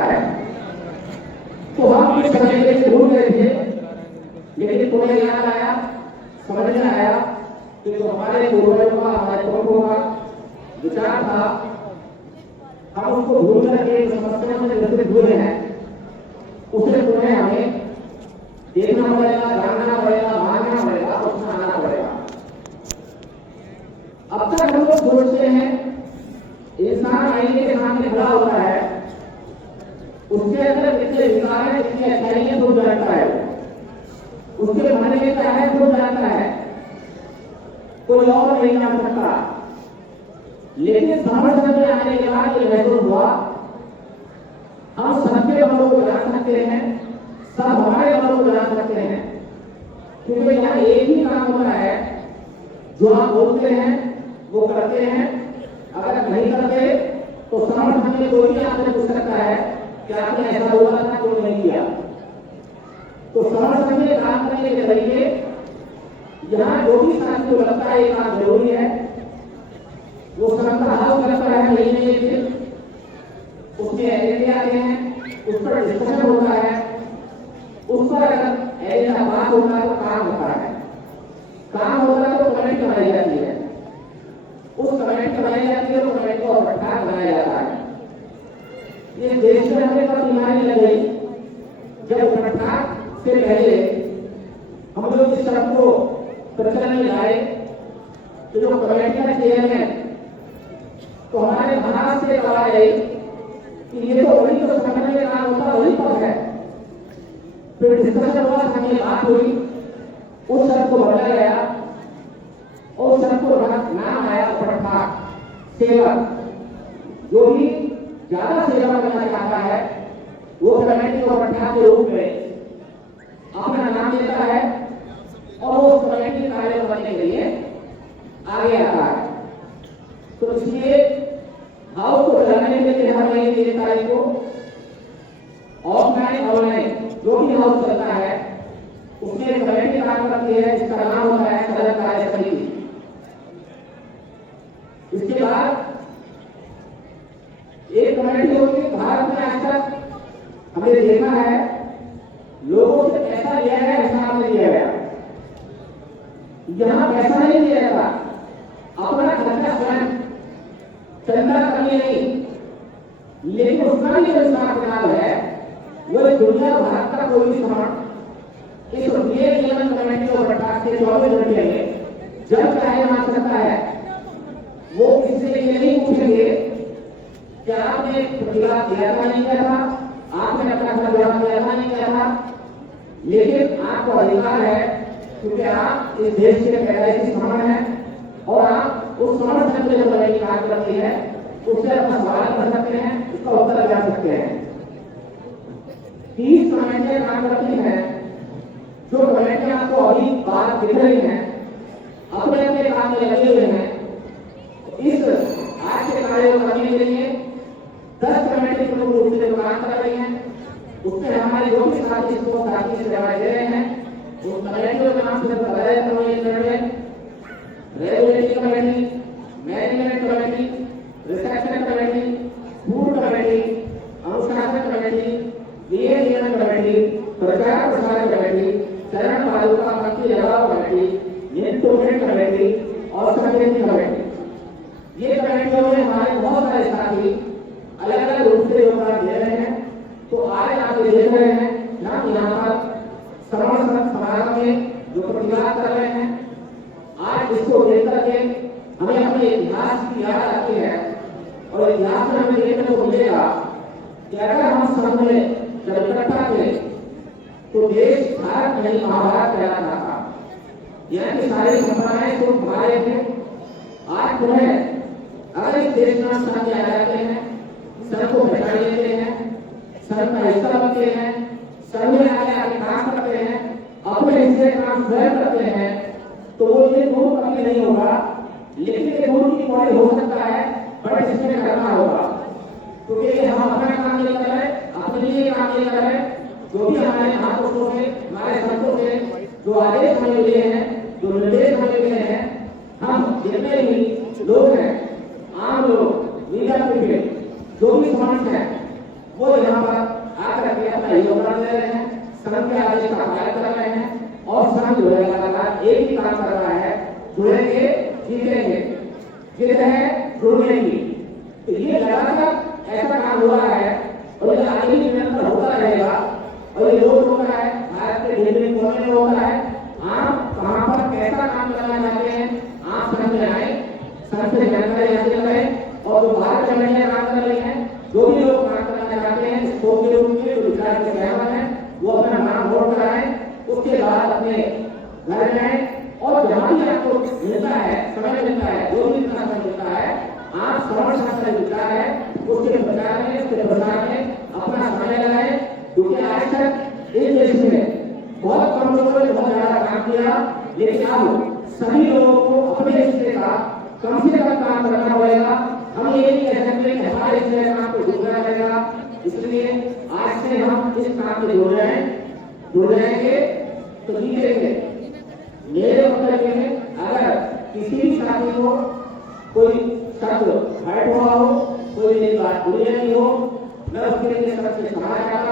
है। तो हम इस तरीके से भूल गए थे, लेकिन तुम्हें याद आया, समझ में आया कि जो हमारे पूर्वजों का, हमारे प्रमुखों का विचार था, हम उसको भूल करके समस्याओं में ग्रसित हुए हैं, उसे तुम्हें हमें देखना पड़ेगा, जानना पड़ेगा, मानना पड़ेगा, उसमें आना पड़ेगा। अब तक हम लोग सोचते हैं इंसान आईने के सामने खड़ा होता है, उसके अंदर कितने विकार है, कितनी अच्छाइयां खुद जानता है, उसके मन में क्या है खुद जानता है, कोई और नहीं जान सकता। लेकिन समझ में आने के बाद ये महसूस हुआ हम सबके मनों को जान सकते हैं, सब हमारे मनों को जान सकते हैं, क्योंकि यहाँ एक ही काम होता है, जो आप बोलते हैं वो करते हैं। अगर नहीं करते तो समझ हमें कोई भी आपसे पूछ सकता है कि आपने ऐसा बोला था, क्यों नहीं किया। तो समझ हमें काम करने के तरीके, यहाँ जो भी साथी को लगता है ये काम जरूरी है, वो समझता हल करता है महीने के दिन, उसमें एजेंडे आते हैं, उस पर डिस्कशन होता है, उस पर अगर एजेंडा बात होता है तो काम होता है, काम होता है तो कमेटी बनाई जाती है, उस कमेटी बनाई जाती है तो कमेटी को प्रधान बनाया जाता है। ये देश में हमें कब बीमारी लग गई, जब प्रधान से पहले हम लोग इस शब्द को प्रचलन में लाए कि जो कमेटी का चेयरमैन, तो हमारे महाराष्ट्र से कहा गई कि ये तो वही तो समझने का काम होता वही तो है। फिर डिस्कशन हुआ, हमें बात हुई, उस शब्द को बदला गया और उस शब्द को नाम आया प्रठाक सेवक। जो भी ज्यादा सेवा करना चाहता है वो कमेटी को प्रठाक के रूप में अपना नाम देता है और वो कमेटी कार्य करने के लिए आगे आता है। तो इसलिए हाउस को चलाने के लिए हर महीने की 1 तारीख को ऑफलाइन ऑनलाइन जो भी हाउस चलता है उसमें कमेटी काम करती है, जिसका नाम होता है सदन कार्य समिति। इसके बाद एक कमेटी होती है। भारत में आज तक हमने देखा है लोगों से पैसा लिया गया, हिसाब में लिया गया। यहाँ पैसा नहीं लिया जाता, अपना खर्चा स्वयं, चंदा कमी नहीं, लेकिन उसका भी जो हिसाब किताब है वो दुनिया भारत का कोई भी समाज इस नियमन कमेटी को प्रकाश के 24 घंटे में जब चाहे मान सकता है। वो किसी ये नहीं पूछेंगे कि आपने प्रतिवाद किया था नहीं किया था, आपने अपना घर जमा किया था नहीं किया था, लेकिन आपको अधिकार है क्योंकि आप इस देश के पैदाइशी समण हैं और आप उस समण से जो कमेटी काम करती है उससे अपना सवाल कर सकते हैं, उसका उत्तर जा सकते हैं। 30 कमेटियां काम करती हैं। जो कमेटियां आपको अभी बात दिख रही हैं अपने अपने काम में लगे हुए हैं। इस आज के कार्य को करने के लिए 10 कमेटी प्रमुख रूप से काम कर रही हैं। उसमें हमारे जो भी साथी इसको साथी से सेवाएं दे रहे हैं उस कमेटियों के नाम से regulatory committee, management committee, reception committee, food committee, अनुशासन कमेटी, नियमन कमेटी, प्रचार प्रसार कमेटी, चरण पादुका मंत्री जवाब कमेटी, इंस्ट्रूमेंट कमेटी और संवेदी कमेटी। ये कमेटियों में हमारे बहुत सारे साथी अलग अलग रूप से योगदान दे रहे हैं। तो आज आप देख रहे हैं हम यहाँ पर श्रवण समारोह में जो प्रतिवाद कर रहे हैं, आज इसको लेकर के हमें अपने इतिहास की याद आती है और इतिहास में हमें देखने को मिलेगा कि अगर हम सब में जब इकट्ठा थे तो देश भारत नहीं महाभारत कहलाता था। यहाँ के सारे संप्रदाय तो हमारे थे। आज तुम्हें अगर इस देश में सामने आ जाते हैं, सर को पहचान लेते हैं, सर का हिस्सा बनते हैं, सर में आगे काम करते हैं, अपने हिस्से काम स्वयं करते हैं, तो वो ये दूर कभी नहीं होगा। लेकिन ये दूर की पौड़ी हो सकता है बड़े इसमें करना होगा, क्योंकि हम अपना काम नहीं कर रहे, अपने लिए काम नहीं कर रहे। जो भी हमारे महापुरुषों से, हमारे संतों से जो आदेश हमें मिले हैं, जो निर्देश हमें मिले हैं, हम जितने भी लोग हैं, आम लोग, मीडिया पीढ़ी, जो भी समाज है, वो यहाँ पर आकर के अपना योगदान दे रहे हैं, संघ के आदेश का पालन कर रहे हैं और संघ जो है लगातार एक ही काम कर रहा है, जुड़ेंगे जीतेंगे, जिद है जुड़ने की। तो ये लगातार ऐसा काम हो रहा है और ये आगे भी निरंतर होता रहेगा और ये रोज होता है, भारत के विभिन्न कोने में होता है। आप कहाँ पर कैसा काम करना चाहते हैं आप समझ में आए, संघ से जानकारी हासिल करें और जो भारत कमेटियां काम कर रही हैं, जो भी लोग काम करना चाहते हैं स्कोप के रूप में गुजरात के मेहमान हैं वो अपना नाम वोट कराएं, उसके बाद अपने घर जाएं और जहाँ भी आपको मिलता है समय मिलता है, जो भी इतना समय मिलता है आप श्रवण शास्त्र मिलता है उसके प्रचार में उसके प्रसार में अपना समय लगाएं, क्योंकि आज तक इस देश में बहुत कम लोगों ने बहुत ज्यादा काम किया, लेकिन अब सभी लोगों को अपने हिस्से का कम से कम काम करना पड़ेगा। हम ये नहीं कह सकते कि हमारे हिस्से का काम तो दूसरा रहेगा, इसलिए आज से हम इस काम में जुड़ जाएंगे तो जीतेंगे। मेरे मतलब में अगर किसी भी साथी को कोई शब्द हर्ट हुआ हो, कोई मेरी बात बुरी नहीं हो, मैं उसके लिए सबसे क्षमा चाहता